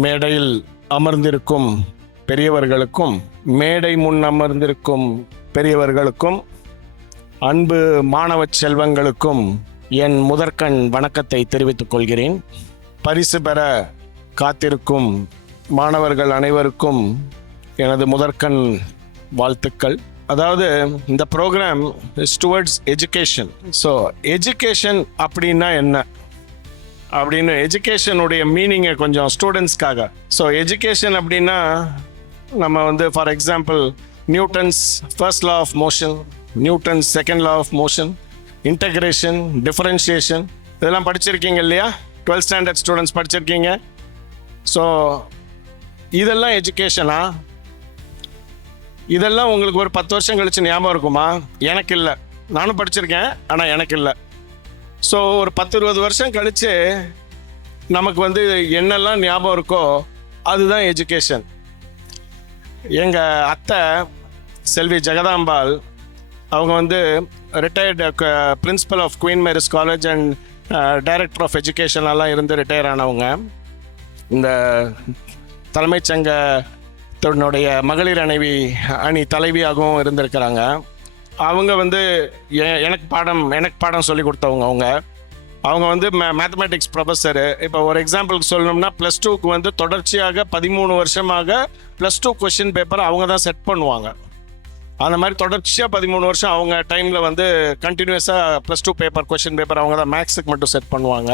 மேடையில் அமர்ந்திருக்கும் பெரியவர்களுக்கும் மேடை முன் அமர்ந்திருக்கும் பெரியவர்களுக்கும் அன்பு மாணவ செல்வங்களுக்கும் என் முதற்கண் வணக்கத்தை தெரிவித்துக் கொள்கிறேன். பரிசு பெற காத்திருக்கும் மாணவர்கள் அனைவருக்கும் எனது முதற்கண் வாழ்த்துக்கள். அதாவது இந்த programme is towards education. So education அப்படின்னா என்ன அப்படின்னு எஜுகேஷனுடைய மீனிங்கை கொஞ்சம் ஸ்டூடெண்ட்ஸ்க்காக. ஸோ எஜுகேஷன் அப்படின்னா நம்ம for example Newton's first law of motion, Newton's second law of motion, integration, differentiation இதெல்லாம் படிச்சிருக்கீங்க இல்லையா? 12th ஸ்டாண்டர்ட் ஸ்டூடெண்ட்ஸ் படிச்சிருக்கீங்க. ஸோ இதெல்லாம் எஜுகேஷனா? இதெல்லாம் உங்களுக்கு ஒரு 10 வருஷம் கழிச்சு ஞாபகம் இருக்குமா? எனக்கு இல்லை. நானும் படிச்சிருக்கேன், ஆனால் எனக்கு இல்லை. ஸோ ஒரு 10-20 வருஷம் கழித்து நமக்கு என்னெல்லாம் ஞாபகம் இருக்கோ அதுதான் எஜுகேஷன். எங்கள் அத்தை செல்வி ஜெகதாம்பாள் அவங்க retired principal of Queen Mary's college and director of education எல்லாம் இருந்து ரிட்டையர் ஆனவங்க. இந்த தலைமைச் சங்கத்தினுடைய மகளிர் அணி தலைவியாகவும் இருந்திருக்கிறாங்க. அவங்க எனக்கு பாடம் சொல்லி கொடுத்தவங்க. அவங்க மேத்தமேட்டிக்ஸ் ப்ரொஃபஸரு. இப்போ ஒரு எக்ஸாம்பிளுக்கு சொல்லணும்னா +2க்கு தொடர்ச்சியாக 13 வருஷமாக +2 கொஷின் பேப்பர் அவங்க தான் செட் பண்ணுவாங்க. அந்த மாதிரி தொடர்ச்சியாக 13 வருஷம் அவங்க டைமில் கண்டினியூஸாக +2 பேப்பர் கொஷின் பேப்பர் அவங்க தான் மேக்ஸுக்கு மட்டும் செட் பண்ணுவாங்க.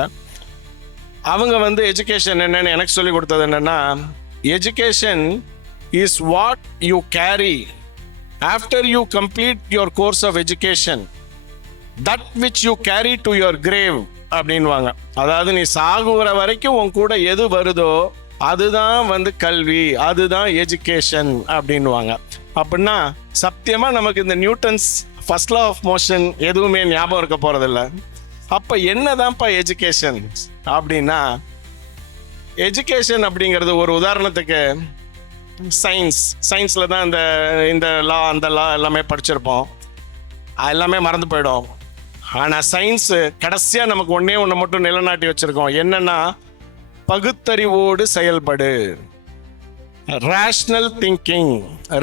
அவங்க எஜுகேஷன் என்னன்னு எனக்கு சொல்லி கொடுத்தது என்னென்னா, education is what you carry after you complete your course of education, that which you carry to your grave அப்படின்வாங்க. அதாவது நீ சாகுற வரைக்கும் உன் கூட எது வருதோ அதுதான் கல்வி, அதுதான் எஜுகேஷன் அப்படின்வாங்க. அப்படின்னா சத்தியமாக நமக்கு இந்த Newton's first law of motion எதுவுமே ஞாபகம் இருக்க போகிறதில்ல. அப்போ என்னதான்ப்பா எஜுகேஷன் அப்படின்னா, எஜுகேஷன் அப்படிங்கிறது ஒரு உதாரணத்துக்கு சயின்ஸில் தான் இந்த லா அந்த லா எல்லாமே படிச்சிருப்போம். எல்லாமே மறந்து போயிடும். ஆனால் சயின்ஸு கடைசியாக நமக்கு ஒன்று மட்டும் நிலைநாட்டி வச்சுருக்கோம். என்னென்னா பகுத்தறிவோடு செயல்படு, ரேஷ்னல் திங்கிங்,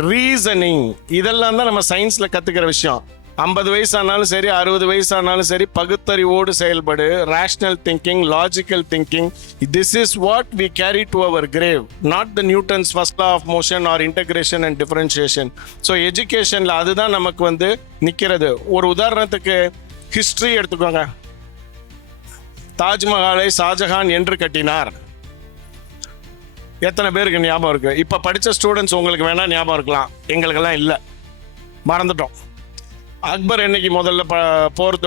ரீசனிங். இதெல்லாம் தான் நம்ம சயின்ஸில் கற்றுக்கிற விஷயம். 50 வயசானாலும் சரி, 60 வயசானாலும் சரி, பகுத்தறிவோடு செயல்படு, rational thinking, logical thinking. This is what we carry to our grave, not the Newton's first law of motion or integration and differentiation. So எஜுகேஷனில் அதுதான் நமக்கு நிற்கிறது. ஒரு உதாரணத்துக்கு ஹிஸ்ட்ரி எடுத்துக்கோங்க. தாஜ்மஹாலை ஷாஜஹான் என்று கட்டினார். எத்தனை பேருக்கு ஞாபகம் இருக்கு? இப்போ படித்த ஸ்டூடெண்ட்ஸ் உங்களுக்கு வேணால் ஞாபகம் இருக்கலாம், எங்களுக்கெல்லாம் இல்லை, மறந்துட்டோம். அக்பர் என்னைக்கு முதல்ல போர்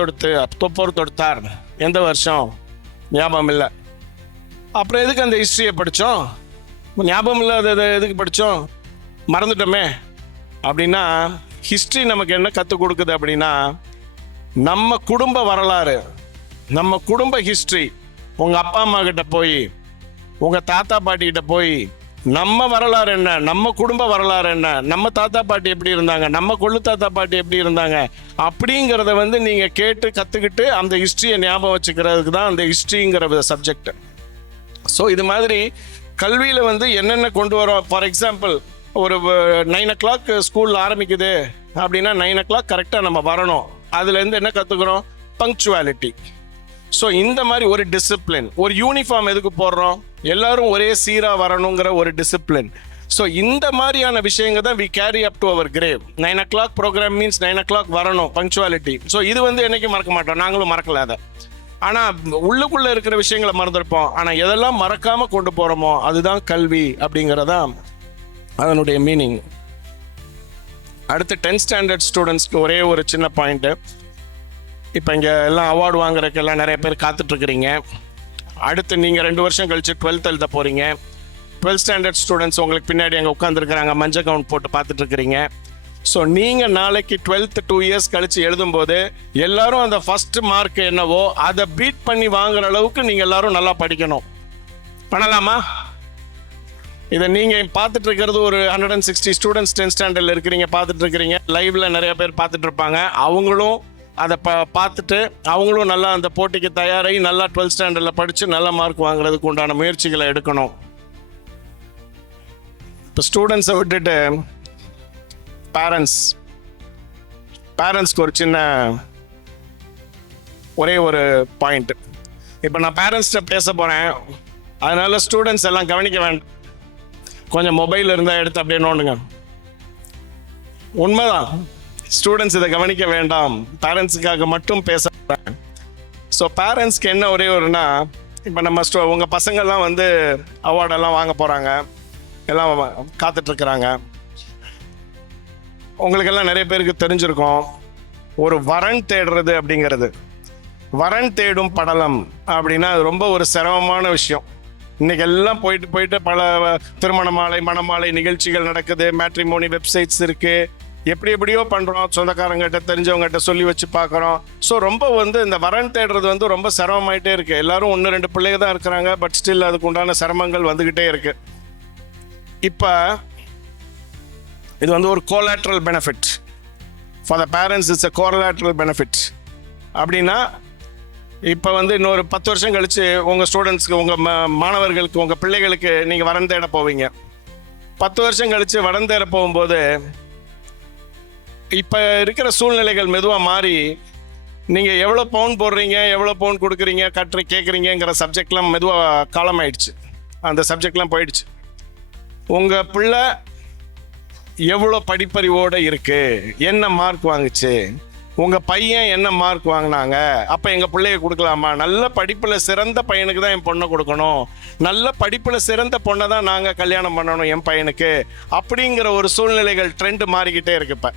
தொடுத்தார், எந்த வருஷம் ஞாபகம் இல்லை. அப்புறம் எதுக்கு அந்த ஹிஸ்ட்ரியை படித்தோம்? ஞாபகம் இல்லை, அதை எதுக்கு படித்தோம்? மறந்துட்டோமே. அப்படின்னா ஹிஸ்ட்ரி நமக்கு என்ன கற்றுக் கொடுக்குது அப்படின்னா, நம்ம குடும்ப வரலாறு, நம்ம குடும்ப ஹிஸ்ட்ரி. உங்கள் அப்பா அம்மா கிட்ட போய், உங்கள் தாத்தா பாட்டிக்கிட்ட போய் நம்ம வரலாறு என்ன, நம்ம குடும்ப வரலாறு என்ன, நம்ம தாத்தா பாட்டி எப்படி இருந்தாங்க, நம்ம கொள்ளு தாத்தா பாட்டி எப்படி இருந்தாங்க அப்படிங்கிறத நீங்கள் கேட்டு கற்றுக்கிட்டு அந்த ஹிஸ்ட்ரியை ஞாபகம் வச்சுக்கிறதுக்கு தான் அந்த ஹிஸ்ட்ரிங்கிற சப்ஜெக்ட். ஸோ இது மாதிரி கல்வியில் என்னென்ன கொண்டு வரோம். ஃபார் எக்ஸாம்பிள் ஒரு 9 o'clock ஸ்கூலில் ஆரம்பிக்குது அப்படின்னா 9 o'clock கரெக்டாக நம்ம வரணும். அதுலேருந்து என்ன கற்றுக்குறோம்? பங்க்சுவாலிட்டி. ஸோ இந்த மாதிரி ஒரு டிசிப்ளின். ஒரு யூனிஃபார்ம் எதுக்கு போடுறோம்? எல்லாரும் ஒரே சீராக வரணுங்கிற ஒரு டிசிப்ளின். ஸோ இந்த மாதிரியான விஷயங்கள் தான் we carry up to our grave. 9 o'clock programme means 9 o'clock வரணும், பங்க்சுவாலிட்டி. ஸோ இது என்னைக்கும் மறக்க மாட்டோம், நாங்களும் மறக்கல அதை. ஆனால் உள்ளுக்குள்ளே இருக்கிற விஷயங்களை மறந்துருப்போம். ஆனால் எதெல்லாம் மறக்காமல் கொண்டு போகிறோமோ அதுதான் கல்வி அப்படிங்கிறதான் அதனுடைய மீனிங். அடுத்து 10th ஸ்டாண்டர்ட் ஸ்டூடெண்ட்ஸ்க்கு ஒரே ஒரு சின்ன பாயிண்ட்டு. இப்போ இங்கே எல்லாம் அவார்டு வாங்குறதுக்கெல்லாம் நிறைய பேர் காத்துட்ருக்குறீங்க. அடுத்து நீங்கள் 2 வருஷம் கழித்து 12th எழுத போகிறீங்க. 12th ஸ்டாண்டர்ட் ஸ்டூடெண்ட்ஸ் உங்களுக்கு பின்னாடி அங்கே உட்காந்துருக்குறாங்க, மஞ்சள் கவுன் போட்டு பார்த்துட்ருக்குறீங்க. ஸோ நீங்கள் நாளைக்கு 12th 2 years கழித்து எழுதும்போது எல்லாரும் அந்த ஃபஸ்ட்டு மார்க் என்னவோ அதை பீட் பண்ணி வாங்குற அளவுக்கு நீங்கள் எல்லாரும் நல்லா படிக்கணும். பண்ணலாமா? இதை நீங்கள் பார்த்துட்ருக்கிறது ஒரு 160 ஸ்டூடெண்ட்ஸ் 10th ஸ்டாண்டர்டில் இருக்கிறீங்க, பார்த்துட்ருக்கிறீங்க. லைவில் நிறைய பேர் பார்த்துட்ருப்பாங்க. அவங்களும் அதை பார்த்துட்டு அவங்களும் நல்லா அந்த போட்டிக்கு தயாராகி நல்லா 12th ஸ்டாண்டர்டில் படித்து நல்ல மார்க் வாங்குறதுக்கு உண்டான முயற்சிகளை எடுக்கணும். இப்போ ஸ்டூடெண்ட்ஸை விட்டுட்டு பேரண்ட்ஸ்க்கு ஒரு சின்ன ஒரே ஒரு பாயிண்ட். இப்போ நான் பேரண்ட்ஸ்கிட்ட பேச போகிறேன், அதனால ஸ்டூடெண்ட்ஸ் எல்லாம் கவனிக்க வேண்டாம். கொஞ்சம் மொபைல் இருந்தால் எடுத்து அப்படியே நோண்டுங்க. உண்மைதான், ஸ்டூடெண்ட்ஸ் இதை கவனிக்க வேண்டாம், பேரண்ட்ஸுக்காக மட்டும் பேச. ஸோ பேரண்ட்ஸ்க்கு என்ன ஒரே ஒருனா, இப்போ நம்ம உங்கள் பசங்கள்லாம் வந்து அவார்டெல்லாம் வாங்க போகிறாங்க, எல்லாம் காத்துட்ருக்குறாங்க. உங்களுக்கெல்லாம் நிறைய பேருக்கு தெரிஞ்சிருக்கும், ஒரு வரன் தேடுறது அப்படிங்கிறது, வரன் தேடும் படலம் அப்படின்னா அது ரொம்ப ஒரு சிரமமான விஷயம். இன்னைக்கு எல்லாம் போயிட்டு பல திருமண மாலை மணமாலை நிகழ்ச்சிகள் நடக்குது, மேட்ரிமோனி வெப்சைட்ஸ் இருக்கு, எப்படியோ பண்றோம், சொந்தக்காரங்கிட்ட தெரிஞ்சவங்ககிட்ட சொல்லி வச்சு பார்க்குறோம். ஸோ ரொம்ப வந்து இந்த வரன் தேடுறது வந்து ரொம்ப சிரமமாயிட்டே இருக்கு. எல்லாரும் 1-2 பிள்ளைங்க தான் இருக்கிறாங்க, பட் ஸ்டில் அதுக்கு உண்டான சிரமங்கள் வந்துகிட்டே இருக்கு. இப்போ இது வந்து ஒரு collateral benefit for the parents. It's a collateral benefit. அப்படின்னா இப்போ வந்து இன்னொரு 10 வருஷம் கழிச்சு உங்கள் ஸ்டூடெண்ட்ஸ்க்கு, உங்கள் மாணவர்களுக்கு, உங்கள் பிள்ளைகளுக்கு நீங்கள் வரன் தேட போவீங்க. 10 வருஷம் கழிச்சு வரன் தேட போகும்போது இப்போ இருக்கிற சூழ்நிலைகள் மெதுவாக மாறி, நீங்கள் எவ்வளோ பவுன் போடுறீங்க, எவ்வளோ பவுன் கொடுக்குறீங்க, கேட்குறீங்கிற சப்ஜெக்ட்லாம் மெதுவாக காலமாயிடுச்சு. அந்த சப்ஜெக்ட்லாம் போயிடுச்சு. உங்கள் பிள்ளை எவ்வளோ படிப்பறிவோடு இருக்குது, என்ன மார்க் வாங்குச்சு, உங்கள் பையன் என்ன மார்க் வாங்கினாங்க, அப்போ எங்கள் பிள்ளைய கொடுக்கலாமா, நல்ல படிப்பில் சிறந்த பையனுக்கு தான் என் பொண்ணை கொடுக்கணும், நல்ல படிப்பில் சிறந்த பொண்ணை தான் நாங்கள் கல்யாணம் பண்ணணும் என் பையனுக்கு, அப்படிங்கிற ஒரு சூழ்நிலைகள் ட்ரெண்டு மாறிக்கிட்டே இருக்கு.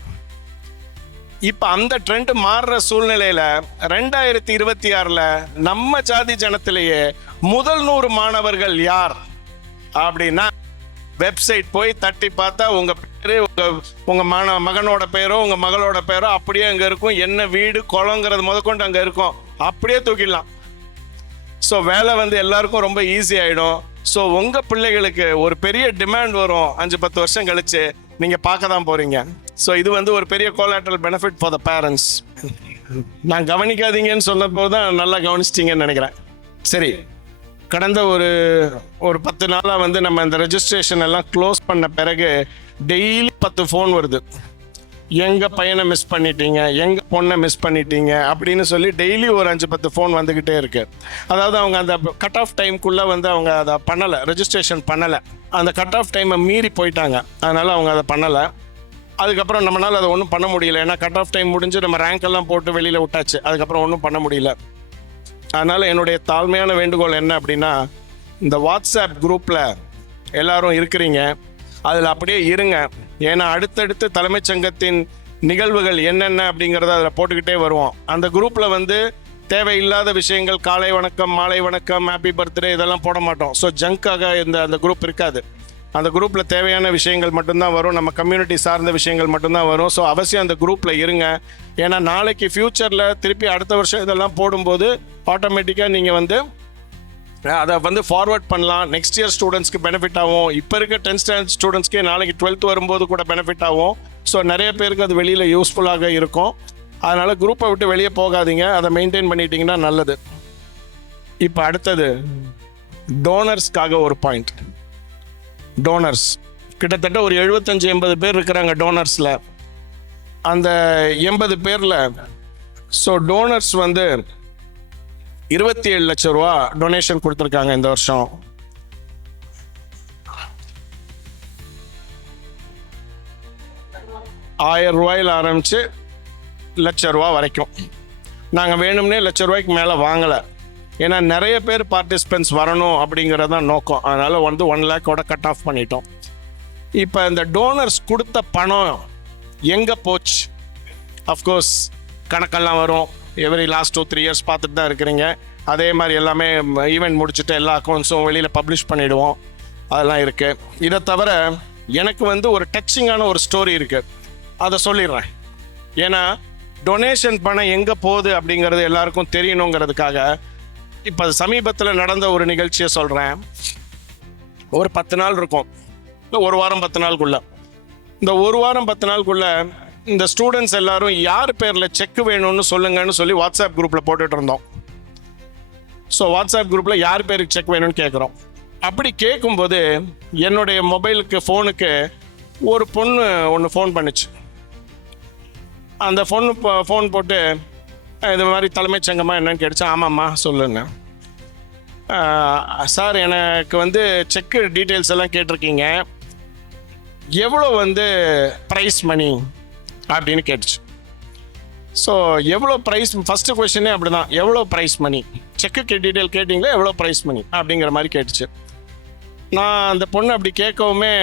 இப்போ அந்த ட்ரெண்டு மாறுற சூழ்நிலையில் 2026 நம்ம ஜாதி ஜனத்திலேயே முதல் 100 மாணவர்கள் யார் அப்படின்னா, வெப்சைட் போய் தட்டி பார்த்தா உங்கள் பேர், உங்கள் மகனோட பேரோ உங்கள் மகளோட பேரோ அப்படியே அங்கே இருக்கும். என்ன வீடு குளங்கிறது முதற்கொண்டு அங்கே இருக்கும், அப்படியே தூக்கிடலாம். ஸோ வேலை வந்து எல்லாருக்கும் ரொம்ப ஈஸி ஆகிடும். ஸோ உங்கள் பிள்ளைகளுக்கு ஒரு பெரிய டிமாண்ட் வரும் 5-10 வருஷம் கழிச்சு, நீங்கள் பார்க்க தான் போகிறீங்க. ஸோ இது வந்து ஒரு பெரிய கோலாட்ரல் பெனிஃபிட் ஃபார் த பேரண்ட்ஸ். நான் கவனிக்காதீங்கன்னு சொன்னப்போ தான் நல்லா கவனிச்சிட்டிங்கன்னு நினைக்கிறேன். சரி, கடந்த ஒரு 10 நாளாக வந்து நம்ம இந்த ரெஜிஸ்ட்ரேஷன் எல்லாம் க்ளோஸ் பண்ண பிறகு டெய்லி 10 ஃபோன் வருது. எங்கள் பையனை மிஸ் பண்ணிட்டீங்க, எங்கள் பொண்ணை மிஸ் பண்ணிட்டீங்க அப்படின்னு சொல்லி டெய்லி ஒரு 5-10 ஃபோன் வந்துக்கிட்டே இருக்கு. அதாவது அவங்க அந்த கட் ஆஃப் டைம்குள்ளே வந்து அவங்க அதை பண்ணலை, ரெஜிஸ்ட்ரேஷன் பண்ணலை, அந்த கட் ஆஃப் டைமை மீறி போயிட்டாங்க, அதனால் அவங்க அதை பண்ணலை. அதுக்கப்புறம் நம்மளால் அதை ஒன்றும் பண்ண முடியல, ஏன்னா கட் ஆஃப் டைம் முடிஞ்சு நம்ம ரேங்க் எல்லாம் போட்டு வெளியில் விட்டாச்சு, அதுக்கப்புறம் ஒன்றும் பண்ண முடியல. அதனால் என்னுடைய தாழ்மையான வேண்டுகோள் என்ன அப்படின்னா, இந்த வாட்ஸ்அப் குரூப்பில் எல்லாரும் இருக்கிறீங்க, அதில் அப்படியே இருங்க. ஏன்னா அடுத்தடுத்து தலைமைச் சங்கத்தின் நிகழ்வுகள் என்னென்ன அப்படிங்கிறத அதில் போட்டுக்கிட்டே வருவோம். அந்த குரூப்பில் வந்து தேவையில்லாத விஷயங்கள், காலை வணக்கம், மாலை வணக்கம், ஹாப்பி பர்த்டே இதெல்லாம் போட மாட்டோம். ஸோ ஜங்காக அந்த குரூப் இருக்காது. அந்த குரூப்பில் தேவையான விஷயங்கள் மட்டும்தான் வரும், நம்ம கம்யூனிட்டி சார்ந்த விஷயங்கள் மட்டும்தான் வரும். ஸோ அவசியம் அந்த குரூப்பில் இருங்க. ஏன்னா நாளைக்கு ஃப்யூச்சரில் திருப்பி அடுத்த வருஷம் இதெல்லாம் போடும்போது ஆட்டோமேட்டிக்காக நீங்கள் வந்து அதை வந்து ஃபார்வர்ட் பண்ணலாம். நெக்ஸ்ட் இயர் ஸ்டூடெண்ட்ஸ்க்கு பெனிஃபிட் ஆகும். இப்போ இருக்க 10th ஸ்டாண்டர்ட் ஸ்டூடெண்ட்ஸ்க்கே நாளைக்கு 12th வரும்போது கூட பெனிஃபிட் ஆகும். ஸோ நிறைய பேருக்கு அது வெளியில் யூஸ்ஃபுல்லாக இருக்கும். அதனால் குரூப்பை விட்டு வெளியே போகாதீங்க, அதை மெயின்டைன் பண்ணிட்டீங்கன்னா நல்லது. இப்போ அடுத்தது டோனர்ஸ்க்காக ஒரு பாயிண்ட். டோனர்ஸ் கிட்டத்தட்ட ஒரு 75-80 பேர் இருக்கிறாங்க டோனர்ஸில். அந்த 80 பேரில் ஸோ டோனர்ஸ் வந்து 27 லட்சம் ரூபா டொனேஷன் கொடுத்துருக்காங்க இந்த வருஷம். ₹1000 ஆரம்பித்து ₹1,00,000 வரைக்கும். நாங்கள் வேணும்னே ₹1,00,000 மேலே வாங்கலை, ஏன்னா நிறைய பேர் பார்ட்டிசிபென்ட்ஸ் வரணும் அப்படிங்கிறது தான் நோக்கம். அதனால் வந்து 1 lakh கட் ஆஃப் பண்ணிட்டோம். இப்போ இந்த டோனர்ஸ் கொடுத்த பணம் எங்கே போச்சு? அஃப்கோர்ஸ் கணக்கெல்லாம் வரும், எவ்ரி லாஸ்ட் 2-3 இயர்ஸ் பார்த்துட்டு தான் இருக்கிறீங்க. அதே மாதிரி எல்லாமே ஈவெண்ட் முடிச்சுட்டு எல்லா அக்கௌண்ட்ஸும் வெளியில் பப்ளிஷ் பண்ணிவிடுவோம், அதெல்லாம் இருக்குது. இதை தவிர எனக்கு வந்து ஒரு டச்சிங்கான ஒரு ஸ்டோரி இருக்குது, அதை சொல்லிடுறேன். ஏன்னா டொனேஷன் பணம் எங்கே போகுது அப்படிங்கிறது எல்லாருக்கும் தெரியணுங்கிறதுக்காக இப்போ சமீபத்தில் நடந்த ஒரு நிகழ்ச்சியை சொல்கிறேன். ஒரு 10 நாள் இருக்கும், இல்லை 1 வாரம் 10 நாளுக்குள்ளே. இந்த 1 வாரம் 10 நாளுக்குள்ளே இந்த ஸ்டூடெண்ட்ஸ் எல்லாரும் யார் பேரில் செக் வேணும்னு சொல்லுங்கன்னு சொல்லி வாட்ஸ்அப் குரூப்பில் போட்டுட்டு இருந்தோம். ஸோ வாட்ஸ்அப் குரூப்பில் யார் பேருக்கு செக் வேணும்னு கேட்குறோம். அப்படி கேட்கும்போது என்னுடைய மொபைலுக்கு ஃபோனுக்கு ஒரு பொண்ணு ஒன்று ஃபோன் பண்ணுச்சு. அந்த ஃபோன் போட்டு இது மாதிரி தலைமைச் சங்கமாக என்னன்னு கேட்டுச்சு. ஆமாம்மா சொல்லுங்க சார், எனக்கு வந்து செக்கு டீட்டெயில்ஸ் எல்லாம் கேட்டிருக்கீங்க, எவ்வளோ வந்து ப்ரைஸ் மணி அப்படின்னு கேட்டுச்சு. ஸோ எவ்வளோ ப்ரைஸ், ஃபஸ்ட்டு கொஸ்டினே அப்படி தான், எவ்வளோ ப்ரைஸ் மணி, செக்கு டீட்டெயில் கேட்டிங்களா, எவ்வளோ ப்ரைஸ் மணி அப்படிங்கிற மாதிரி கேட்டுச்சு. நான் அந்த பொண்ணு அப்படி கேட்கவுமே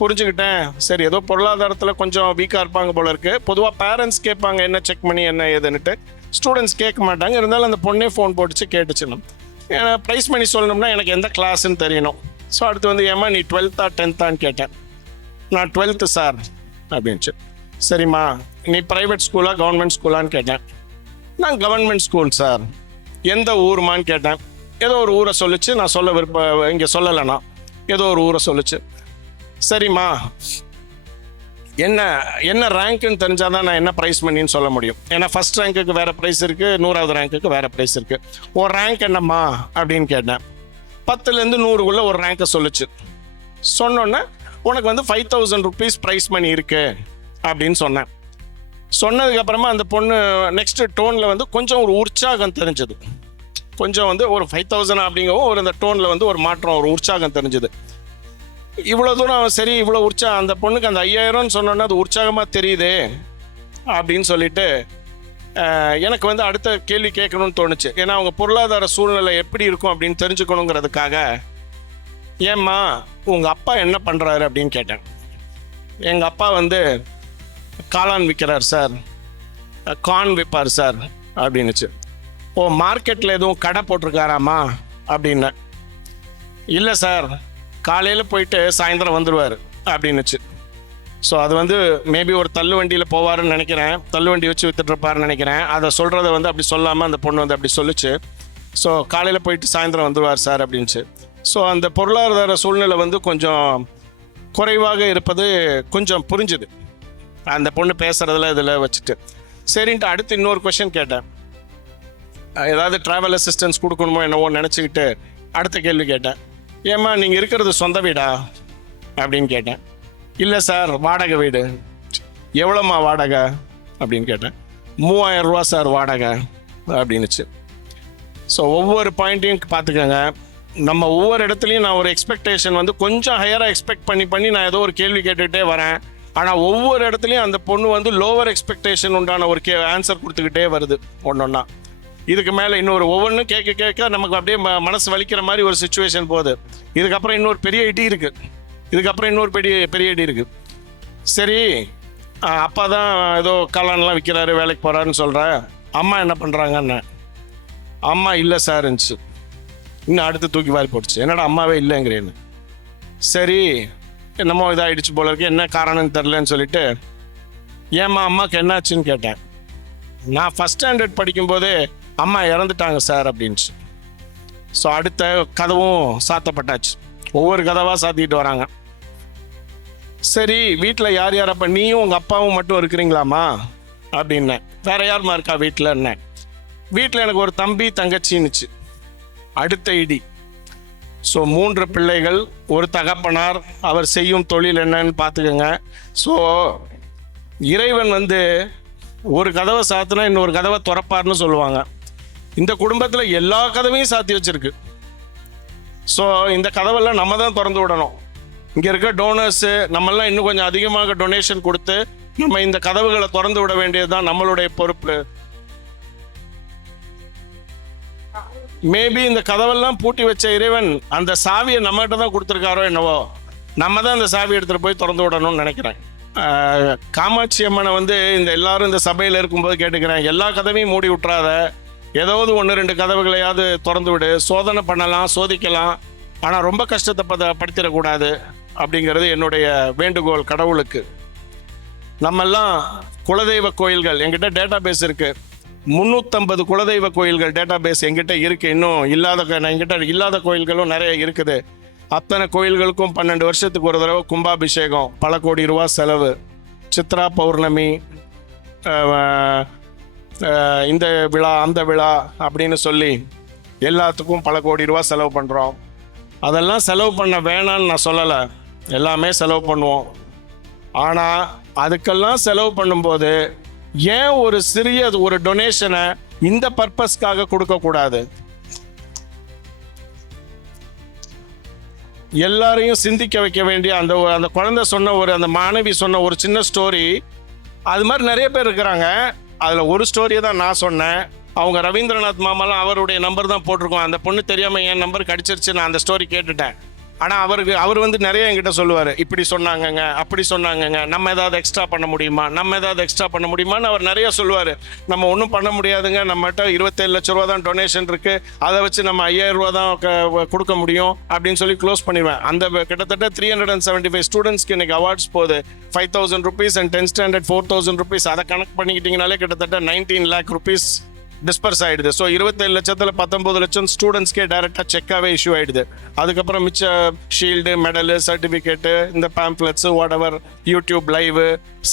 புரிஞ்சுக்கிட்டேன், சரி ஏதோ பொருளாதாரத்தில் கொஞ்சம் வீக்காக இருப்பாங்க போல இருக்குது. பொதுவாக பேரண்ட்ஸ் கேட்பாங்க என்ன செக் மணி என்ன ஏதுன்னுட்டு, ஸ்டூடெண்ட்ஸ் கேட்க மாட்டாங்க. இருந்தாலும் அந்த பொண்ணே ஃபோன் போட்டுச்சு கேட்டுச்சுன்னு. ஏன்னா ப்ரைஸ் மணி சொல்லணும்னா எனக்கு எந்த கிளாஸ்ன்னு தெரியணும். ஸோ அடுத்து வந்து ஏமா நீ 12th 10th கேட்டேன். நான் 12th சார் அப்படின்ச்சு. சரிம்மா நீ ப்ரைவேட் ஸ்கூலா கவர்மெண்ட் ஸ்கூலான்னு கேட்டேன். நான் கவர்மெண்ட் ஸ்கூல் சார். எந்த ஊருமான்னு கேட்டேன். ஏதோ ஒரு ஊரை சொல்லிச்சு. நான் சொல்ல இங்கே சொல்லலைண்ணா, ஏதோ ஒரு ஊரை சொல்லிச்சு. சரிம்மா என்ன ரேங்க்குன்னு தெரிஞ்சால் தான் நான் என்ன ப்ரைஸ் பண்ணின்னு சொல்ல முடியும். ஏன்னா ஃபஸ்ட் ரேங்க்குக்கு வேறு ப்ரைஸ் இருக்குது, 100வது ரேங்க்குக்கு வேறு ப்ரைஸ் இருக்குது. ஒரு ரேங்க் என்னம்மா அப்படின்னு கேட்டேன். 10லேருந்து 100க்குள்ளே ஒரு ரேங்க்கை சொல்லிச்சு. சொன்னோன்னே உனக்கு வந்து 5000 rupees ப்ரைஸ் மணி இருக்கு அப்படின்னு சொன்னேன். சொன்னதுக்கப்புறமா அந்த பொண்ணு நெக்ஸ்ட் டோனில் வந்து கொஞ்சம் ஒரு உற்சாகம் தெரிஞ்சது. கொஞ்சம் வந்து ஒரு 5000 அப்படிங்கவும் ஒரு இந்த டோனில் வந்து ஒரு மாற்றம், ஒரு உற்சாகம் தெரிஞ்சது. இவ்வளோ தூரம் சரி, இவ்வளோ உற்சாகம் அந்த பொண்ணுக்கு அந்த 5000ன்னு சொன்னோன்னா அது உற்சாகமாக தெரியுது அப்படின்னு சொல்லிட்டு எனக்கு வந்து அடுத்த கேள்வி கேட்கணும்னு தோணுச்சு. ஏன்னா அவங்க பொருளாதார சூழ்நிலை எப்படி இருக்கும் அப்படின்னு தெரிஞ்சுக்கணுங்கிறதுக்காக, ஏம்மா உங்கள் அப்பா என்ன பண்ணுறாரு அப்படின்னு கேட்டேன். எங்கள் அப்பா வந்து காளான் விற்கிறார் சார், கார்ன் விற்பார் சார் அப்படின்னுச்சு. ஓ மார்க்கெட்டில் எதுவும் கடை போட்டிருக்காராமா அப்படின்னேன். இல்லை சார், காலையில் போயிட்டு சாயந்தரம் வந்துடுவார் அப்படின்னுச்சு. ஸோ அது வந்து மேபி ஒரு தள்ளு வண்டியில் போவாருன்னு நினைக்கிறேன், தள்ளு வண்டி வச்சு வித்துட்ருப்பாருன்னு நினைக்கிறேன். அதை சொல்கிறத வந்து அப்படி சொல்லாமல் அந்த பொண்ணு வந்து அப்படி சொல்லிச்சு. ஸோ காலையில் போயிட்டு சாயந்தரம் வந்துடுவார் சார் அப்படின்ச்சு. ஸோ அந்த பொருளாதார சூழ்நிலை வந்து கொஞ்சம் குறைவாக இருப்பது கொஞ்சம் புரிஞ்சுது அந்த பொண்ணு பேசுகிறதுல இதில் வச்சுட்டு. சரின்ட்டு அடுத்து இன்னொரு கொஷின் கேட்டேன். ஏதாவது ட்ராவல் அசிஸ்டன்ஸ் கொடுக்கணுமோ என்னவோ நினச்சிக்கிட்டு அடுத்த கேள்வி கேட்டேன். ஏம்மா நீங்கள் இருக்கிறது சொந்த வீடா அப்படின்னு கேட்டேன். இல்லை சார் வாடகை வீடு. எவ்வளோம்மா வாடகை அப்படின்னு கேட்டேன். 3000 ரூபா சார் வாடகை அப்படின்னுச்சு. ஸோ ஒவ்வொரு பாயிண்ட்டையும் பார்த்துக்கோங்க. நம்ம ஒவ்வொரு இடத்துலையும் நான் ஒரு எக்ஸ்பெக்டேஷன் வந்து கொஞ்சம் ஹையராக எக்ஸ்பெக்ட் பண்ணி நான் ஏதோ ஒரு கேள்வி கேட்டுக்கிட்டே வரேன். ஆனால் ஒவ்வொரு இடத்துலையும் அந்த பொண்ணு வந்து லோவர் எக்ஸ்பெக்டேஷன் உண்டான ஒரு ஆன்சர் கொடுத்துக்கிட்டே வருது ஒன்றொன்னா. இதுக்கு மேலே இன்னொரு ஒவ்வொன்றும் கேட்க நமக்கு அப்படியே மனசு வலிக்கிற மாதிரி ஒரு சுச்சுவேஷன் போகுது. இதுக்கப்புறம் இன்னொரு பெரிய இடி இருக்குது, இதுக்கப்புறம் இன்னொரு பெரிய இடி இருக்குது. சரி அப்பா தான் ஏதோ காளான்லாம் விற்கிறாரு, வேலைக்கு போகிறாருன்னு சொல்கிற, அம்மா என்ன பண்ணுறாங்கன்னு. அம்மா இல்லை சார் இருந்துச்சு. இன்னும் அடுத்து தூக்கி வாரி போட்டுச்சு. என்னடா அம்மாவே இல்லைங்கிறேன்னு. சரி என்னமோ இதாகிடுச்சு போல இருக்கு, என்ன காரணம்னு தெரிலன்னு சொல்லிட்டு, ஏம்மா அம்மாவுக்கு என்னாச்சுன்னு கேட்டேன். நான் ஃபஸ்ட் ஸ்டாண்டர்ட் படிக்கும்போதே அம்மா இறந்துட்டாங்க சார் அப்படின்ச்சு. ஸோ அடுத்த கதவும் சாத்தப்பட்டாச்சு. ஒவ்வொரு கதவாக சாத்திட்டு வராங்க. சரி வீட்டில் யார் யார், அப்போ நீயும் உங்கள் அப்பாவும் மட்டும் இருக்கிறீங்களாம்மா அப்படின்னேன். வேற யாருமா இருக்கா வீட்டில் என்ன? வீட்டில் எனக்கு ஒரு தம்பி தங்கச்சின்னுச்சு. அடுத்த இடி. ஸோ 3 பிள்ளைகள், ஒரு தகப்பனார், அவர் செய்யும் தொழில் என்னன்னு பார்த்துக்கோங்க. ஸோ இறைவன் வந்து ஒரு கதவை சாத்தினா இன்னொரு கதவை திறப்பார்னு சொல்லுவாங்க. இந்த குடும்பத்தில் எல்லா கதவையும் சாத்தி வச்சிருக்கு. ஸோ இந்த கதவெல்லாம் நம்ம தான் திறந்து விடணும். இங்கே இருக்க டோனர்ஸு நம்மெல்லாம் இன்னும் கொஞ்சம் அதிகமாக டொனேஷன் கொடுத்து நம்ம இந்த கதவுகளை திறந்து விட வேண்டியது தான் நம்மளுடைய பொறுப்பு. மேபி இந்த கதவெல்லாம் பூட்டி வச்ச இறைவன் அந்த சாவியை நம்மகிட்ட தான் கொடுத்துருக்காரோ என்னவோ, நம்ம தான் அந்த சாவி எடுத்துகிட்டு போய் திறந்து விடணும்னு நினைக்கிறேன். காமாட்சி அம்மனை வந்து இந்த எல்லாரும் இந்த சபையில் இருக்கும்போது கேட்டுக்கிறேன், எல்லா கதவையும் மூடி விட்டுறாத, ஏதாவது 1-2 கதவுகளையாவது திறந்து விடு. சோதனை பண்ணலாம், சோதிக்கலாம், ஆனால் ரொம்ப கஷ்டத்தை படுத்திடக்கூடாது அப்படிங்கிறது என்னுடைய வேண்டுகோள் கடவுளுக்கு. நம்மெல்லாம் குலதெய்வ கோயில்கள் எங்கிட்ட டேட்டா பேஸ் இருக்குது. 350 குலதெய்வ கோயில்கள் டேட்டா பேஸ் எங்கிட்ட இருக்குது. இன்னும் எங்கிட்ட இல்லாத கோயில்களும் நிறைய இருக்குது. அத்தனை கோயில்களுக்கும் 12 வருஷத்துக்கு ஒரு தடவை கும்பாபிஷேகம், பல கோடி ரூபா செலவு. சித்ரா பௌர்ணமி, இந்த விழா அந்த விழா அப்படின்னு சொல்லி எல்லாத்துக்கும் பல கோடி ரூபா செலவு பண்ணுறோம். அதெல்லாம் செலவு பண்ண வேணான்னு நான் சொல்லலை, எல்லாமே செலவு பண்ணுவோம். ஆனால் அதுக்கெல்லாம் செலவு பண்ணும்போது ஏன் ஒரு சிறிய ஒரு டொனேஷனை இந்த பர்பஸ்க்காக கொடுக்கக்கூடாது? எல்லாரையும் சிந்திக்க வைக்க வேண்டிய அந்த குழந்தை சொன்ன அந்த மாணவி சொன்ன ஒரு சின்ன ஸ்டோரி, அது மாதிரி நிறைய பேர் இருக்கிறாங்க. அதில் ஒரு ஸ்டோரியை தான் நான் சொன்னேன். அவங்க ரவீந்திரநாத் மாமாலாம் அவருடைய நம்பர் தான் போட்டிருக்கோம். அந்த பொண்ணு தெரியாமல் என் நம்பர் கிடச்சிருச்சு, நான் அந்த ஸ்டோரி கேட்டுட்டேன். ஆனால் அவர் வந்து நிறைய என்கிட்ட சொல்லுவார், இப்படி சொன்னாங்கங்க, அப்படி சொன்னாங்கங்க, நம்ம ஏதாவது எக்ஸ்ட்ரா பண்ண முடியுமான்னு அவர் நிறைய சொல்லுவார். நம்ம ஒன்றும் பண்ண முடியாதுங்க, நம்மகிட்ட 27 லட்ச ரூபா தான் டொனேஷன் இருக்குது, அதை வச்சு நம்ம 5000 ரூபா தான் கொடுக்க முடியும் அப்படின்னு சொல்லி க்ளோஸ் பண்ணிடுவேன். அந்த கிட்டத்தட்ட 375 ஸ்டூடெண்ட்ஸ்க்கு இன்னைக்கு அவார்ட்ஸ் போகுது. 5000 rupees and 10th standard 4000 rupees. அதை கணக்கு பண்ணிக்கிட்டிங்கனாலே கிட்டத்தட்ட 19 lakh rupees டிஸ்பர்ஸ் ஆகிடுது. ஸோ 27 லட்சத்தில் 19 லட்சம் ஸ்டூடெண்ட்ஸ்க்கே டைரெக்டாக செக்காகவே இஷ்யூ ஆகிடுது. அதுக்கப்புறம் மிச்ச ஷீல்டு, மெடலு, சர்டிஃபிகேட்டு, இந்த பேம்ப்ளெட்ஸு, வாட்எவர், யூடியூப் லைவு.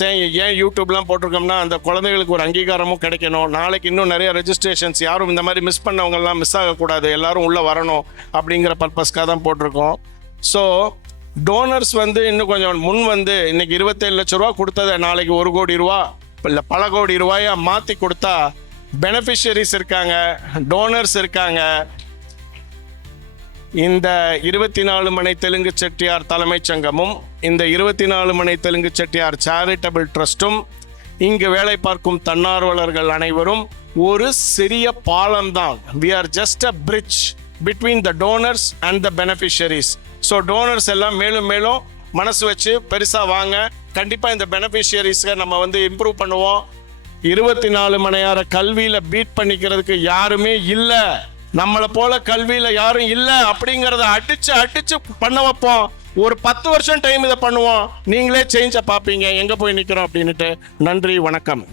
ஏன் யூடியூப்லாம் போட்டிருக்கோம்னா அந்த குழந்தைகளுக்கு ஒரு அங்கீகாரமும் கிடைக்கணும். நாளைக்கு இன்னும் நிறைய ரெஜிஸ்ட்ரேஷன்ஸ், யாரும் இந்த மாதிரி மிஸ் பண்ணவங்கலாம் மிஸ் ஆகக்கூடாது, எல்லாரும் உள்ளே வரணும் அப்படிங்கிற பர்பஸ்க்காக தான் போட்டிருக்கோம். ஸோ டோனர்ஸ் வந்து இன்னும் கொஞ்சம் முன் வந்து இன்னைக்கு 27 லட்ச ரூபா கொடுத்ததை நாளைக்கு 1 கோடி ரூபா இல்லை பல கோடி ரூபாயா மாற்றி கொடுத்தா பெனிஃபிஷரிஸ் இருக்காங்க, டோனர்ஸ் இருக்காங்க. இந்த 24 மனை தெலுங்கு செட்டியார் தலைமைச் சங்கமும் இந்த 24 மனை தெலுங்கு செட்டியார் சேரிட்டபிள் ட்ரஸ்டும் இங்கு வேலை பார்க்கும் தன்னார்வலர்கள் அனைவரும் ஒரு சிறிய பாலம்தான். we are just a bridge between the donors and the beneficiaries. So donors எல்லாம் மேலும் மேலும் மனசு வச்சு பெருசாக வாங்க. கண்டிப்பாக இந்த பெனிஃபிஷியரிஸை நம்ம வந்து இம்ப்ரூவ் பண்ணுவோம். 24 மணி நேர கல்வியில் பீட் பண்ணிக்கிறதுக்கு யாருமே இல்லை, நம்மளை போல கல்வியில் யாரும் இல்லை அப்படிங்கிறத அடிச்சு பண்ண வைப்போம். ஒரு 10 வருஷம் டைம் இதை பண்ணுவோம், நீங்களே சேஞ்சை பார்ப்பீங்க எங்கே போய் நிற்கிறோம் அப்படின்ட்டு. நன்றி, வணக்கம்.